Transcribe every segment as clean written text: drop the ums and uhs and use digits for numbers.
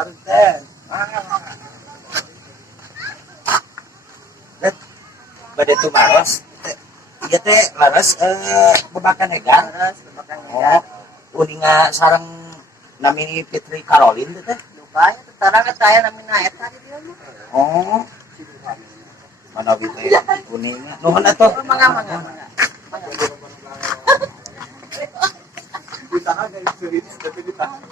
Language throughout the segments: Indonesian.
Panten. Bade tu maros. Ieu teh laras babakan hegan. Oh, uninga sareng nami Fitri Caroline teh. Lupa ya tetara ke saya namina eta di dieu mah. Oh. Mana teh uninga. Nuhun atuh. Mangga. Ditahan yang serius tapi ditahan.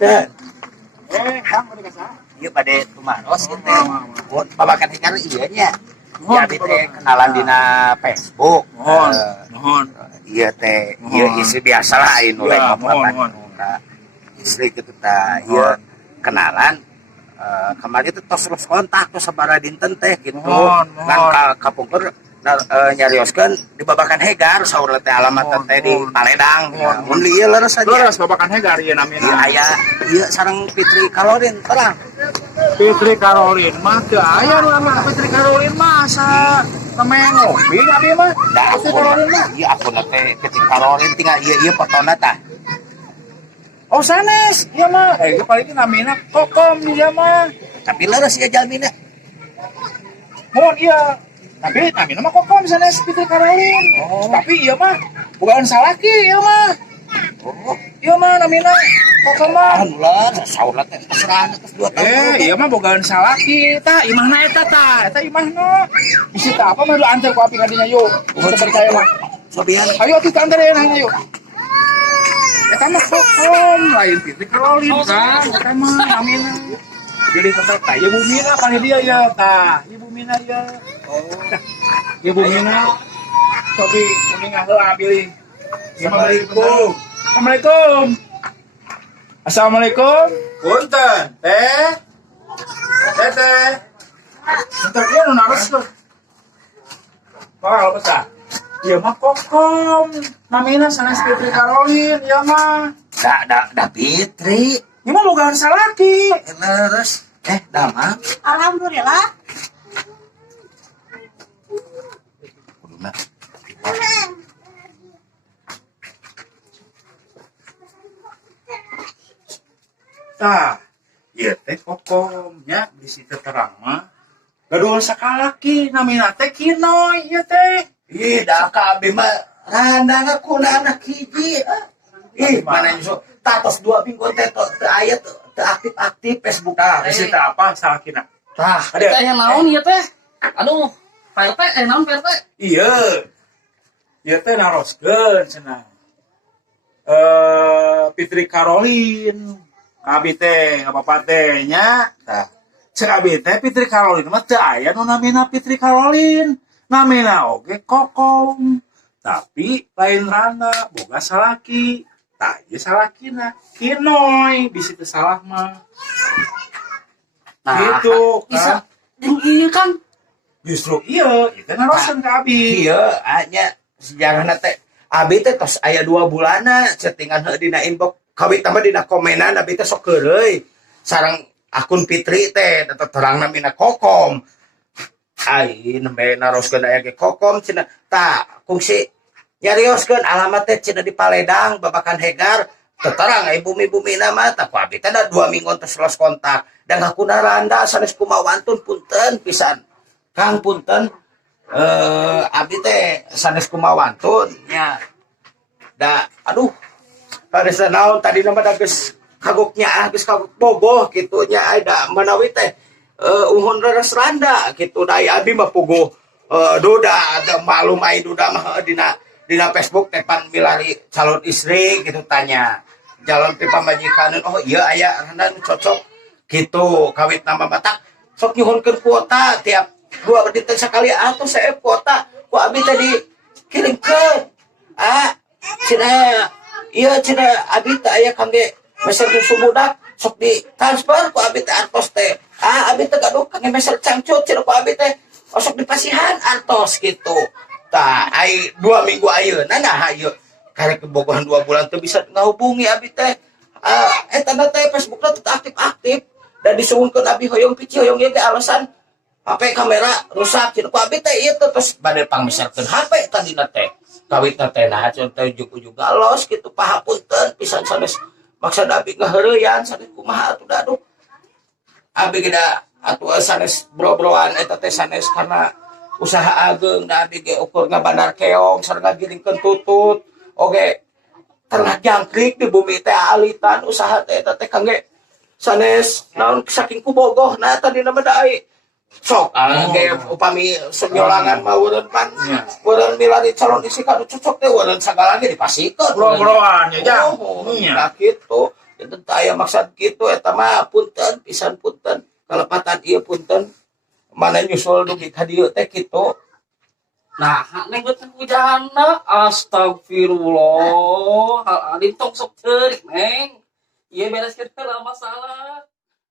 Teh. Kang udah kasar. Ieu bade tumaros kieu teh. Babakan hegan ieu nya. Ya abi teh kenalan dina Facebook. Mohon. Iya teh, iya istri biasa lah anu lain papan. Istri kitu teh, iya kenalan. Kemarin itu tos kontak tuh sabaraha dinten teh gitu. Ngan kapungkur nyarioskeun di Babakan Hegar saur teh alamat teh di Paledang. Mun ieu leres aja. Leres Babakan Hegar ieu namina. Aya ieu sareng Fitri Caroline terang. Fitri Caroline mah teu aya nama Fitri Caroline mah sa temeng ngopi abi mah. Da Fitri Caroline mah. iya akunna teh Fitri Caroline tinggal ieu fotona tah. Oh sanes, iya mah. Paling namina Kokom dia mah. Tapi leres ieu jalmina. Mohon iya. Tapi namina mah Kokom sanes Fitri Caroline. Tapi iya mah bukan salaki iya mah. Oh, Iya mah namina Kokom mah. alhamdulillah saurna teh keserahan atas 2 tahun. Iya mah bogaan salaki tah imahna eta tah. Eta imahna. Bisi tah apa mah lu antar ku api kadinya yuk. Bisa percaya mah. Sobian Ayo atuh antar ya nanya yuk. Eta mah Kokom lain Fitri Caroline kan. Eta mah namina. Jadi tetap tah Ibu Mina kan dia ya tah. Ibu Mina ya. Oh. Ibu Mina. Sobi kuning heula pilih. Assalamualaikum. Assalamualaikum. Assalamualaikum. Punten, teh. Teh. Bentar dia nu naros tuh. Kalau besar. Iya mah Kokom. Namina sanes Fitri Caroline, iya mah. da Fitri Ini mah bogaan salaki. leres damang Alhamdulillah. kuduna Tah, iya teh Kokom nya bisi teh terang mah. Gaduh sakalaki namina teh Kinoy ieu teh. ih da ka abi mah randang aku anak hiji ih mana nyusul tatos 2 minggu teh teu aya teu aktif Facebook Tah, bisi teh apa salakina? tah Ada. Teh yang naon ieu teh? Aduh, Pak RT, naon Pak RT? Iya. Ieu teh naroskeun cenah. Fitri Caroline. Abi teh apa teh nya? Tah. Cek abi teh Fitri Caroline mah teu aya nu namina Fitri Caroline. Namina oge Kokom. Tapi lain randa boga salaki. Tah ieu salakina Kinoy bisi teu salah mah. Nah, Gitu Bisa. kan. Yang ieu kan Justru iya, itu naroskeun ka abi. iya anya sejarahna teh abi teh tos aya 2 bulana settingan heuh dina inbox kawit tambah dina komenan abi teh sok keureuy sareng akun Fitri teh terang namina Kokom ai nembe naroskeun aya ge Kokom cenah tah kungsi nyarioskeun alamat teh cenah di Paledang Babakan Hegar terang bumi-bumi nama tah abi teh da 2 minggu teh los kontak dan hakuna randa sanes kumawantun punten pisan Kang punten abi teh sanes kumawantun nya da aduh pada naon tadi nama da geus kagoknya geus kagok bogoh kitu nya ada manawi teh uhun reres randa kitu da abi mah puguh duda ada malum ai duda mah dina Facebook teh pan milari calon istri gitu tanya jalan ti pamajikan oh iya aya randa nu cocok gitu kawit nama batak sok nyuhunkeun kuota tiap 2 menit sekali atau saya kuota ku abi tadi kirimkeun cenah iya cenah abi teh aya kangge meser susu budak sok di transfer ku abi teh artos teh abi teh gaduh kangge meser cangcut cenah ku abi teh sok dipasihan artos gitu tah ai 2 minggu ayeuna nah ieu karek kebogohan 2 bulan teh bisa ngahubungi abi teh eta teh Facebookna teh aktif-aktif dan disuhunkeun abi hoyong pici hoyong ieu ge alasan HP kamera rusak cenah ku abi teh ieu terus bade pangmiserkeun HP tadina teh kawit teh contoh ujug-ujug galos gitu pahapunten pisan sanes maksud abi ngaheureyan sanes kumaha atuh da aduh abi geda atuh sanes bro-broan eta teh sanes karena usaha ageung da abi ge ukur ngabanar keong sareng ngagiringkeun tutut oge tengah jangkrik di bumi teh alitan usaha teh eta teh kangge sanes naon saking kubogoh nah tadi nama dai sok ge upami senyolangan mah urang pan urang milari calon istri kanu cocok teh urang sagala ge dipasikeun Bro-broan ya jang. nah kitu itu aya maksud kitu eta mah punten pisan punten kalepatan ieu punten mana nyusul dugi ka dieu teh kitu. Nah, neng betul hujana, astagfirullah, hal adin tong sok terik, neng. Iya beres kita lah masalah.